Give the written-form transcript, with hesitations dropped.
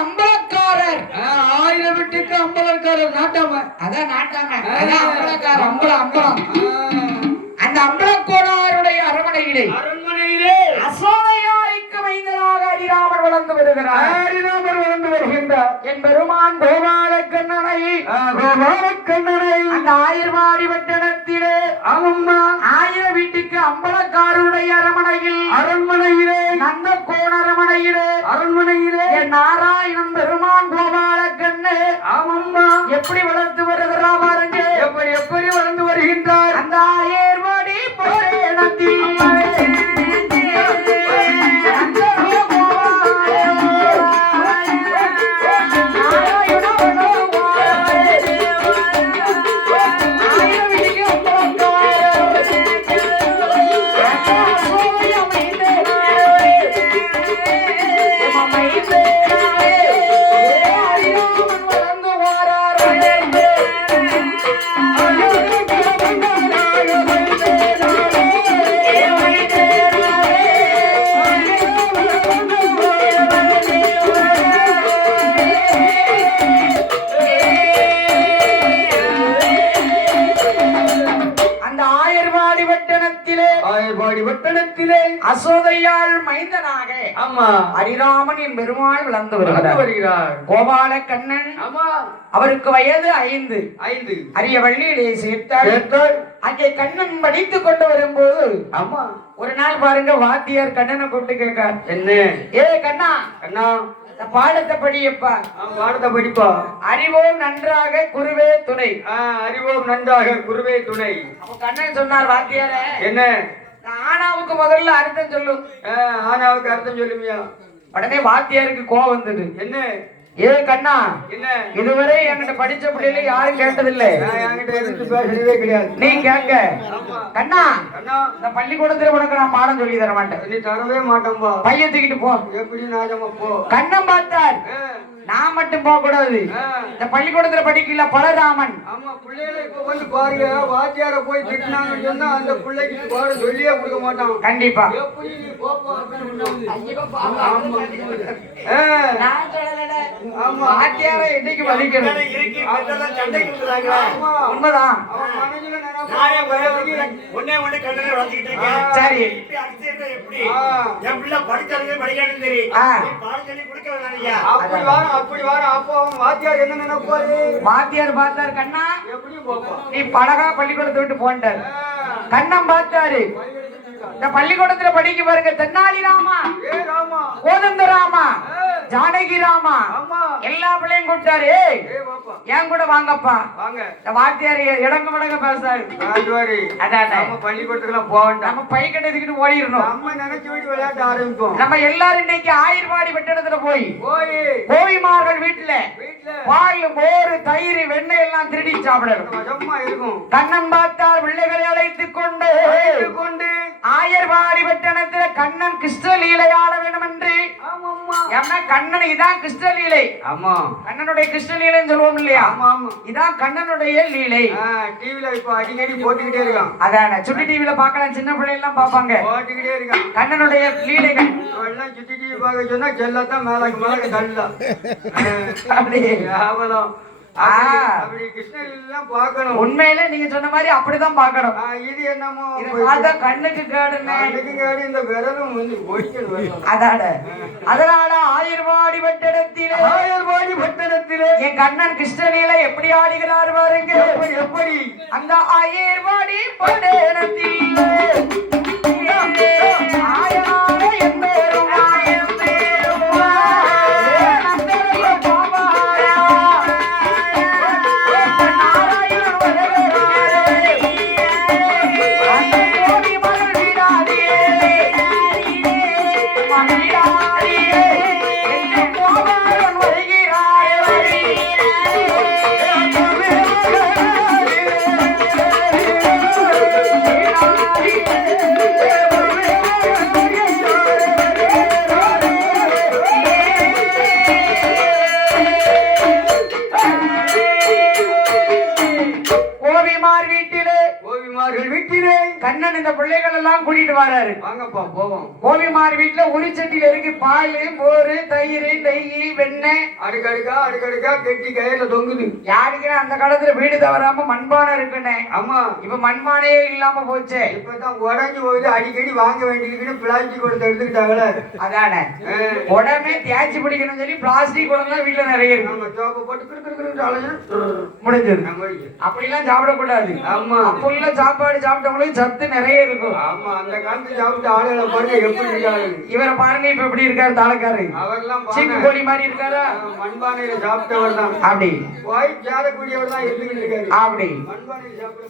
அம்பலக்காரர். 1000 வீட்டுக்கு அம்பலக்காரர் நாட்டாம. அதான் நாட்டாம. அதான் அம்பலக்காரர். அம்பலம். அந்த அம்பலக்கோனாருடைய அரண்மனையிலே அசோதையாய்க்கு மைந்தனாக ஹரிராமர் வளர்ந்து வருகிறார். ஹரிராமர் வளர்ந்து வருகின்றார். என் பெருமான் கோபாலக்கண்ணனை அந்த ஆயிரவாடி பட்டணத்திலே ஆமம்மா 1000 வீட்டுக்கு அம்பலக்காரருடைய அரண்மனையிலே நந்தகோண அரண்மனையிலே என் நாராயணன் பெருமான் கோபாலக்கண்ணு ஆமம்மா எப்படி வளர்த்து வருகிறா பாருங்க. எப்படி வளர்ந்து வருகின்றார். அந்த ஆயிரவாடி போரேனத்தில் அசோதையாள் மைந்தனாக ஹரிராமனின் பெருமாள் வளர்ந்து வருகிறார். கோபால கண்ணன் அவருக்கு வயது 5. அரிய வள்ளியிலே சேர்த்தார். அங்கே கண்ணன் படித்துக் கொண்டு வரும்போது ஒரு நாள் பாருங்க வாத்தியார் கண்ணனை கூப்பிட்டு கேட்கார். என்ன? ஏ கண்ணா பாடத்தை படிப்பா. பாடத்தை படிப்பா. அறிவோம் நன்றாக குருவே துணை. அறிவோம் நன்றாக குருவே துணை. அப்ப கண்ணன் சொன்னார் வாத்தியார, என்ன? ஆனாவுக்கு முதல்ல அர்த்தம் சொல்லு. ஆனாவுக்கு அர்த்தம் சொல்லுமியா? உடனே வாத்தியாருக்கு கோவம் வந்தது. என்ன? ஏ கண்ணா, என்ன இதுவரை என்கிட்ட படிச்ச பிள்ளைல யாரும் கேட்டதில்லை. என்கிட்ட எதிர்த்து பேசுறதே கிடையாது. நீ கேட்க கண்ணா, இந்த பள்ளிக்கூடத்துல உனக்கு நான் பாடம் சொல்லி தர மாட்டேன். நீ தரவே மாட்டோம்பா. பையன் தூக்கிட்டு போ. எப்படி நாஜமா போ. கண்ணம் பார்த்தார். நான் மட்டும் போக கூடாது. இந்த பள்ளிக்கூடத்துல படிக்கல பலராமன். ஆமா, பிள்ளைகளை இப்ப வந்து பாருங்க, வாத்தியார போய் திட்டினாங்கன்னு சொன்னா அந்த பிள்ளைக்கு பாடம் சொல்லியே கொடுக்க மாட்டான். கண்டிப்பா. எப்படி நீ போப்பா வாத்தியார என்னைக்கு மதிக்கணும். உண்மைதான். சரி, வாத்தியார் பார்த்தாரு. கண்ணா நீ படகா பள்ளிக்கூடத்தை விட்டு போன்றாரு. கண்ணம் பார்த்தாரு. இந்த பள்ளிக்கூடத்துல படிக்க பாருங்க, தென்னாலி ராமா, கோதண்ட ராமா, ஜானகி ராமா, எல்லா பிள்ளையும் கூப்பிட்டாரு. என் கூட வாங்கப்பா. இந்த வாத்தியார் இடங்க மடங்க பேசாரு. பள்ளிக்கூடத்துக்கு போக நம்ம பை கட்டதுக்கிட்டு ஓடிடணும். நம்ம நினைச்சு விளையாட்டு ஆரம்பிப்போம். நம்ம எல்லாரும் இன்னைக்கு ஆயிரவாடி பட்டணத்துல போய் கோவிமார்கள் வீட்டுல பால், மோர், தயிர், வெண்ணெய் எல்லாம் திருடி சாப்பிடணும். கண்ணன் பார்த்தார். பிள்ளைகளை அழைத்துக் கொண்டு ஆயர்வாடி பட்டணத்துல கண்ணன் கிருஷ்ணலீலை ஆட வேண்டும் என்று. கண்ணன் இதான் கிருஷ்ணலீலை. கண்ணனுடைய கிருஷ்ணலீலைன்னு சொல்லுவோம் இல்லையா? இதான் கண்ணனுடைய லீலை. டிவில இப்ப அடிக்கடி போட்டுக்கிட்டே இருக்கான். அதான சுட்டி டிவில பாக்கலாம். சின்ன பிள்ளை எல்லாம் பாப்பாங்க. போட்டுக்கிட்டே இருக்கான் கண்ணனுடைய லீலைகள். எல்லாம் சுட்டி டிவி பார்க்க சொன்னா செல்லத்தான் மேலாக்கு மேலாக்கு தள்ளா. உண்மையில நீங்க சொன்ன மாதிரி அப்படிதான் பாக்கணும். இது என்னமோ கண்ணுக்கு கேடுன்னு. இந்த விரலும் வந்து அதனால ஆயிரவாடி பட்டணத்திலே என் கண்ணன் கிருஷ்ணலீலை எப்படி ஆடுகிறார் பாருங்க. எப்படி அந்த ஆயிரவாடி பட்டணத்தில் ஆயிரம் எம்பேரும் கண்ணன் இந்த பிள்ளைகள் எல்லாம் கூட்டிட்டு வராரு. வாங்கப்பா போவோம். கோபிமார் வீட்டுல ஒரு சட்டியில இருக்கு பால், மோர், தயிர், நெய், வெண்ணெய் அடுக்கடுக்கா கெட்டி கயிறுல தொங்குது. யாருக்குன்னா அந்த காலத்துல வீடு தவறாம மண்பானை இருக்குன்னு. ஆமா, இப்ப மண்பானையே இல்லாம போச்சு. இப்பதான் உடஞ்சு போகுது. அடிக்கடி வாங்க வேண்டியதுன்னு பிளாஸ்டிக் கொடுத்து எடுத்துக்கிட்டாங்களே. அதானே உடனே தேய்ச்சி பிடிக்கணும் சொல்லி பிளாஸ்டிக் குடம் தான் வீட்டுல நிறைய இருக்கு. நம்ம சோப்பை போட்டு கிறுக்கிறு அலைஞ்சு முடிஞ்சது. முடிஞ்சு. அப்படிலாம் சாப்பிடக்கூடாது. ஆமா, அப்போ உள்ள சாப்பாடு சாப்பிட்டவங்களுக்கு சத்து நிறைய இருக்கும். ஆமா, அந்த காலத்து சாப்பிட்ட ஆளுகளை பாருங்க எப்படி இருக்காரு. இவரை பாருங்க இப்ப எப்படி இருக்காரு தாளக்காரு. அவர்லாம் சீக்கு பாருங்க கோழி மாதிரி இருக்காரா? மண்பானையில சாப்பிட்டவர் தான். அப்படி வாய் சேரக்கூடியவர் தான் இருந்துகிட்டு இருக்காரு. அப்படி மண்பானையில சாப்பிட